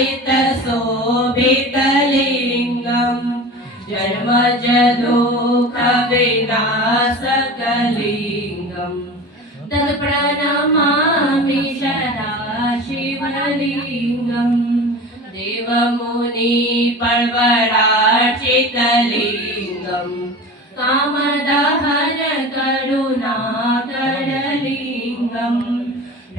ललितशोभितलिङ्गं जन्मज दुःखविनाशकलिङ्गं तत्प्रणमामि सदा शिवलिङ्गं देवमुनिपर्वरार्चितलिङ्गं कामदहन करुणाकरलिङ्गं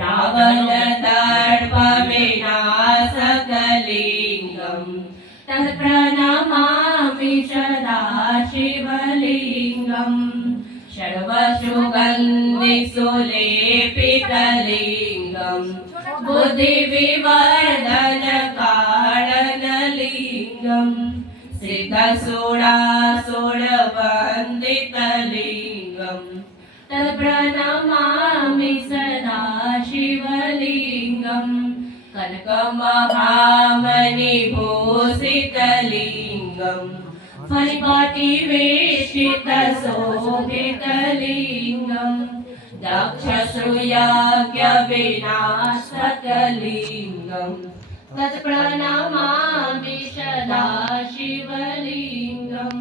रावणदर्पविनाशकलिङ्गं तत्प्रणमामि सदा शिवलिङ्गं सर्वसुगन्धिसुलेपितलिङ्गं बुद्धिविवर्धनकारणलिङ्गं सिद्धसुरासुरवन्दितलिङ्गं तत्प्रणमामि सदा शिवलिङ्गं कनकमहामणिभूषितलिङ्गं फलिताटिवेष्टितशोभितलिङ्गं दक्षश्रूयज्ञविनाशकलिङ्गं तत्प्रणमामि सदा शिवलिङ्गं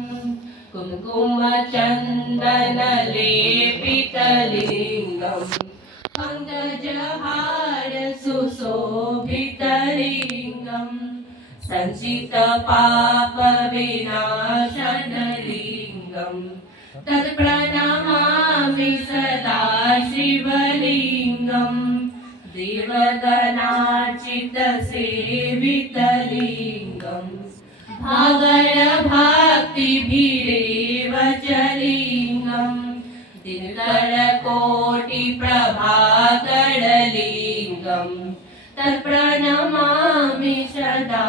कुङ्कुमचन्दनलेपितलिङ्गं पङ्कजहार सुशोभितलिङ्गं संसितपापविनाशनलिङ्गं तत्प्रणमामि सदा शिवलिङ्गं देवगणार्चितसेवितलिङ्गं भागरभक्तिभिरेव च लिङ्गं दिनकरकोटिप्रभाकरलिङ्गं तत्प्रणमामि सदा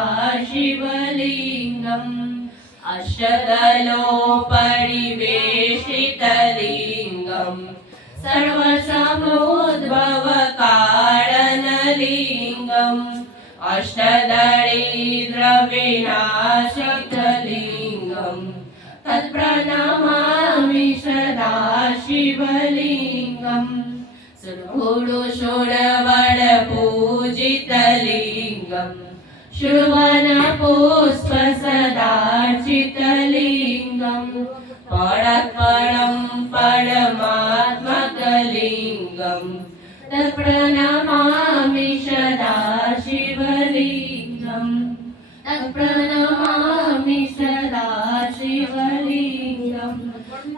शिवलिङ्गम् अष्टदलोपरिवेष्टितलिङ्गं सर्वसमुद्भवकारणलिङ्गम् अष्टदरिद्रविनाशकलिङ्गं तत्प्रणमामि सदा शिवलिङ्गं सुरपुरुषोरवरपूजितलिङ्गं श्रुवणपुष्पसदार्चितलिङ्गं परात्परं परमात्मकलिङ्गं तत्प्रणमामि सदा शिवलिङ्गं तत्प्रणमामि सदा शिवलिङ्गं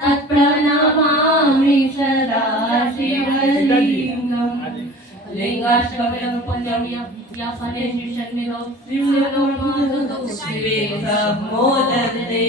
तत्प्रणमामि सदा शिवलिङ्गं लिङ्गाष्टकं पञ्चम्या या फलेषु षण्मिनो मोदन्ते